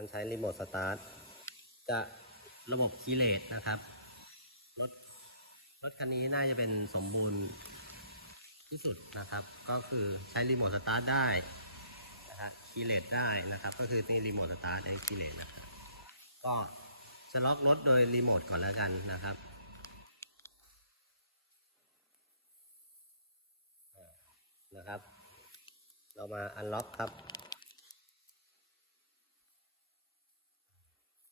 การใช้รีโมทสตาร์ทจะระบบคีเลสนะครับรถรถคันนี้น่าจะเป็นสมบูรณ์ที่สุดนะครับ ก็คือใช้รีโมทสตาร์ทได้นะครับคีเลสได้นะครับ ก็คือนี่รีโมทสตาร์ทไอ้คีเลสนะครับก็จะล็อกรถโดยรีโมทก่อนแล้วกันนะครับนะครับ เรามาอันล็อกครับ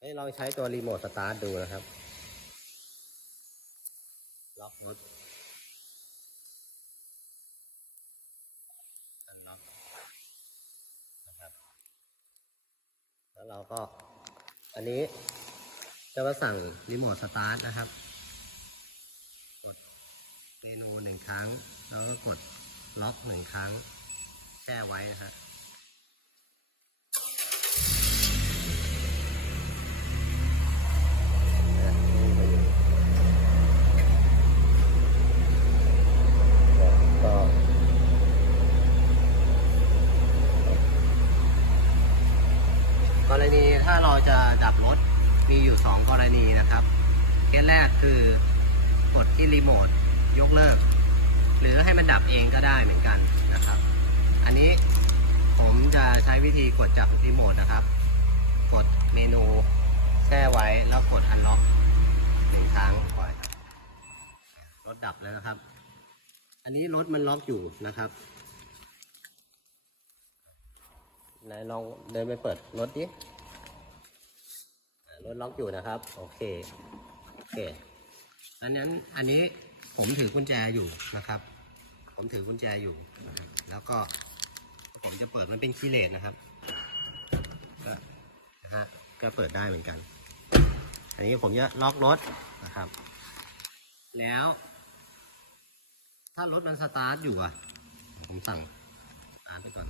ให้ลองใช้ตัวรีโมทสตาร์ทดูนะครับ ล็อกรถอันล็อกนะครับ แล้วเราก็ อันนี้จะมาสั่งรีโมทสตาร์ทนะครับ กดเมนูหนึ่งครั้ง แล้วก็กดล็อกหนึ่งครั้ง แช่ไว้นะฮะ ณีถ้าเราจะดับรถมีอยู่ 2 กรณีนะครับ เคสแรกคือกดที่รีโมทยกเลิก หรือให้มันดับเองก็ได้เหมือนกันนะครับ อันนี้ผมจะใช้วิธีกดจากรีโมทนะครับ กดเมนูแช่ไว้แล้วกดอันล็อกหนึ่งครั้งปล่อยครับรถดับแล้วนะครับ อันนี้รถมันล็อกอยู่นะครับไหนลองเดินไปเปิดรถดิ รถล็อกอยู่นะครับ โอเค โอเคอันนั้นอันนี้ผมถือกุญแจอยู่นะครับ ผมถือกุญแจอยู่ แล้วก็ผมจะเปิดมันเป็นคีย์เลสนะครับก็นะฮะก็เปิดได้เหมือนกัน อันนี้ผมจะล็อกรถนะครับ แล้ว ถ้ารถมันสตาร์ทอยู่อะ ผมสั่งสตาร์ทไปก่อน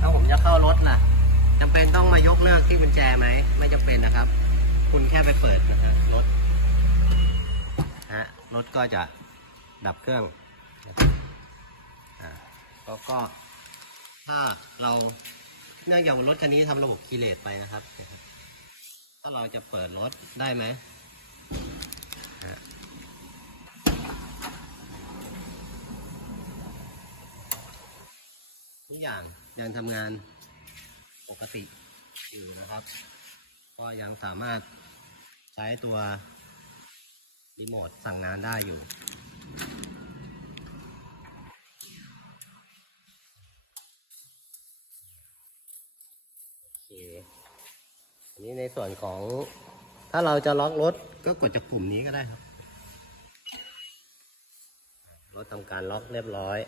ถ้าผมจะ เข้ารถล่ะจำเป็นต้องมายกเลิกที่กุญแจไหม ไม่จำเป็นนะครับ คุณแค่ไปเปิดนะฮะรถฮะรถก็จะดับเครื่องอ่าแล้วก็ ถ้าเราเนื่องจากรถคันนี้ทำระบบคีเลสไปนะครับ ถ้าเราจะเปิดรถได้ไหมทุกอย่างยังทำงาน กติอยู่นะครับ ก็ยังสามารถใช้ตัวรีโมทสั่งงานได้อยู่โอเคอันนี้ในส่วนของถ้าเราจะล็อกรถก็กดจากปุ่มนี้ก็ได้ครับ รถทำการล็อกเรียบร้อย